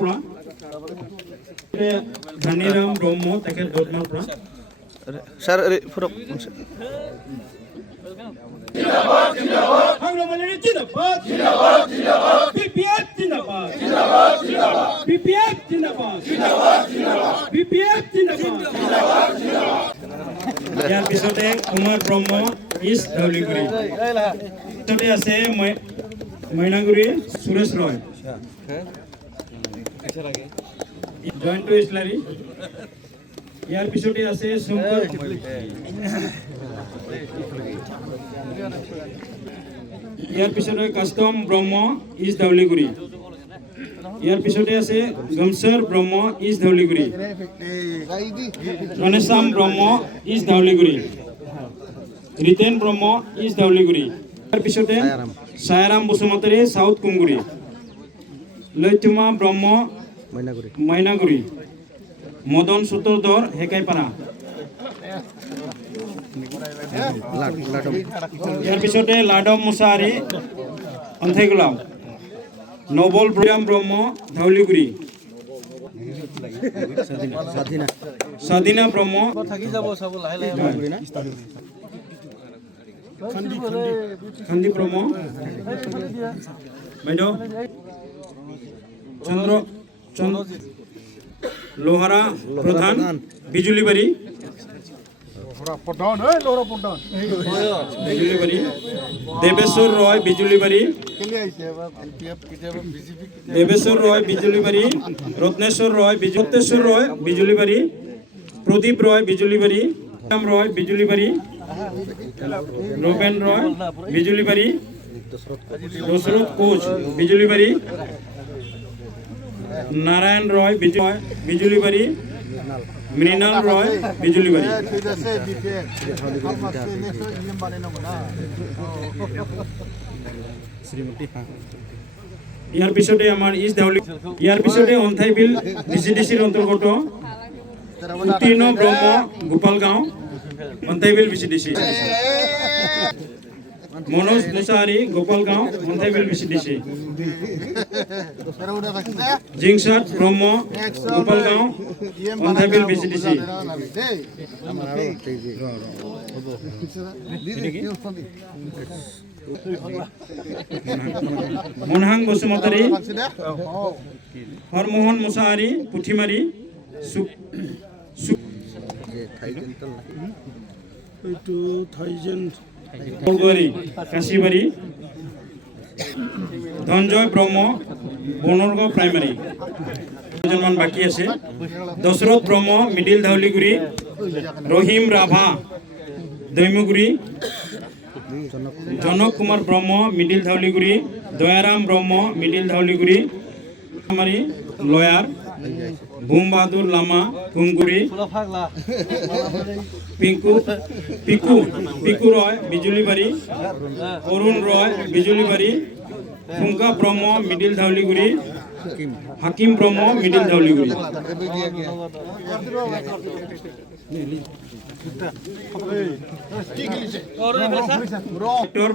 পৰা ধনীৰাম ব্ৰহ্ম তেখেত বদনাৰ পৰা স্যার ফটো জিন্দাবাদ জিন্দাবাদ সংগ্ৰামী জিন্দাবাদ জিন্দাবাদ জিন্দাবাদ বিপিএফ জিন্দাবাদ জিন্দাবাদ জিন্দাবাদ বিপিএফ জিন্দাবাদ জিন্দাবাদ জিন্দাবাদ বিপিএফ জিন্দাবাদ জিন্দাবাদ জিন্দাবাদ ইয়াৰ পিছতে কুমাৰ ব্ৰহ্ম ইষ্ট ধৌলিগুৰি পিছতে আছে মইনাগুৰি সুৰেশ ৰয় জয়ন্ত ইছলাৰী ইয়াৰ পিছতে আছে শংকৰ ইয়াৰ পিছতে কাষ্টম ব্ৰহ্ম ইষ্ট ধৌলিগুৰি ইয়াৰ পিছতে আছে গমছৰ ব্ৰহ্ম ইষ্ট ধৌলিগুৰি গণেশাম ব্ৰহ্ম ইষ্ট ধৌলিগুৰি ৰিতেন ব্ৰহ্ম ইষ্ট ধৌলিগুৰি ইয়াৰ পিছতে ছায়াৰাম বসুমতাৰী সাউথ কুংগুৰি লৈথুমা ব্ৰহ্ম মইনাগুৰি মদন সূত্ৰধৰ হেকাইপাৰা ইয়াৰ পিছতে লাডম মুছাহাৰী অন্থাইগোলাও নবল ব্ৰহ্ম ধৌলিগুৰি স্বাধীনা ব্ৰহ্ম খান্দি ব্ৰহ্ম বাইদেউ চন্দ্ৰ লোহারা প্রধান বিজুলিবাড়ি বিজুলিবাড়ি দেবেশ্বর রয় বিজুলিবাড়ি দেবেশ্বর রয় বিজুলিবাড়ি রত্নেশ্বর রয় রত্নেশ্বর রয় বিজুলিবাড়ি প্রদীপ রয় বিজুলিবাড়ি রাম রয় বিজুলিবাড়ি রোবেন রয় বিজুলিবাড়ি দশরথ কোচ বিজুলিবাড়ি নারায়ণ রয় বিজুলিবাড়ি মৃণাল রয় বিজুলিবাড়ি ইয়াৰ পিছতে আমাৰ ইষ্ট ধৌলি ইয়াৰ পিছতে অন্থাইবিল ভিচিডিচিৰ অন্তৰ্গত উত্তীৰ্ণ ব্ৰহ্ম গোপালগাঁও অন্থাইবিল ভিচিডিচি মনোজ মুছাহাৰী গোপালগাঁও অন্থাইবিল ভিচিডিচি জিংসাত ব্ৰহ্ম গোপালগাঁও অন্থাইবিল ভিচিডিচি মনহাং বসুমতাৰী হৰমোহন মুছাহাৰী পুথিমাৰী কাশীবাৰী ধনঞ্জয় ব্ৰহ্ম বনৰগাঁও প্ৰাইমাৰী কেইজনমান বাকী আছে দশৰথ ব্ৰহ্ম মিডিল ধৌলিগুৰি ৰহিম ৰাভা দৈমগুৰি জনক কুমাৰ ব্ৰহ্ম মিডিল ধৌলিগুৰি দয়াৰাম ব্ৰহ্ম মিডিল ধৌলিগুৰি লয়াৰ ভূম বাহাদুৰ লামা কুংগুৰি পিকু ৰয় বিজুলিবাড়ি অৰুণ ৰয় বিজুলিবাড়ি ফুংকা ব্ৰহ্ম মিডিল ধৌলিগুৰি হাকিম ব্ৰহ্ম মিডিল ধৌলিগুৰি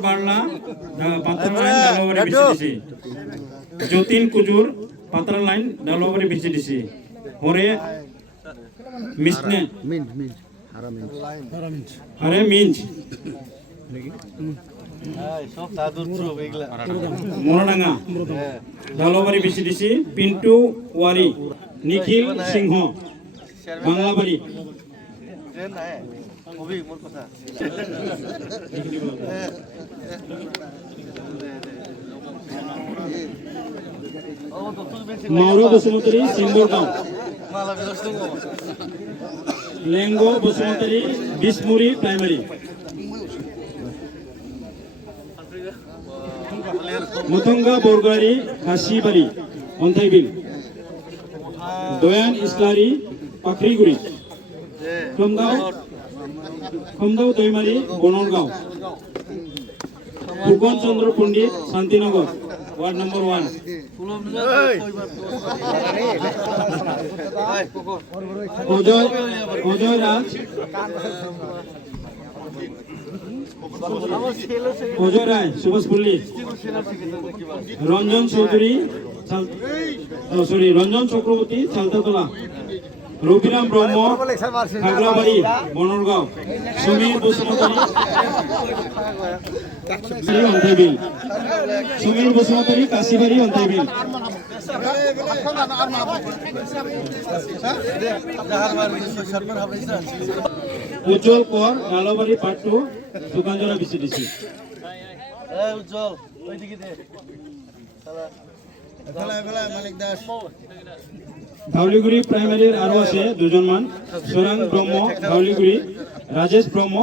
বাৰ্লা পাত্ৰলাইন ডালবাৰী বিচিডিচি যতীন কুজুৰ পাত্ৰলাইন ডালবাৰী বিচিডিচি হৰে মিছনে হৰে মিঞ্চ মৰডাঙ্গা ডালবাৰী বিচিডিচি পিন্টু ৱাৰী নিখিল সিংহ বাংলাবাৰী মাউৰা বসুমতাৰী সিংগৰগাঁও লেংগ বসুমতাৰী বিষ্মুৰী প্ৰাইমাৰী মথংগা বৰগোহাৰী হাঁচিবাৰী অন্থাইবিল দয়ান ইছলাৰী পাখৰিগুৰি খমগাঁও দৈমাৰী বনৰগাঁও ফুকন চন্দ্ৰ পণ্ডিত শান্তিনগৰ वार्ड नंबर 1 अजय राज অজয় রায় সুভাষপল্লী, রঞ্জন চৌধুরী রঞ্জন চক্রবর্তী চালতাতলা, রবিরাম ব্রহ্ম খাগড়াবাড়ি বনরগাঁও, সমীর বসুমতারি অন্তাইবিল, সমীর বসুমতারি কাশিবাড়ি অন্তাইবিল, উজ্জ্বল কর নালাবাড়ি পাট্টু দোকানজোড়া বিসিডিসি। ধাউলিগুড়ি প্রাইমারির আরো আছে দুজন মান, সোরাং ব্রহ্ম ধাউলিগুড়ি, রাজেশ ব্রহ্ম।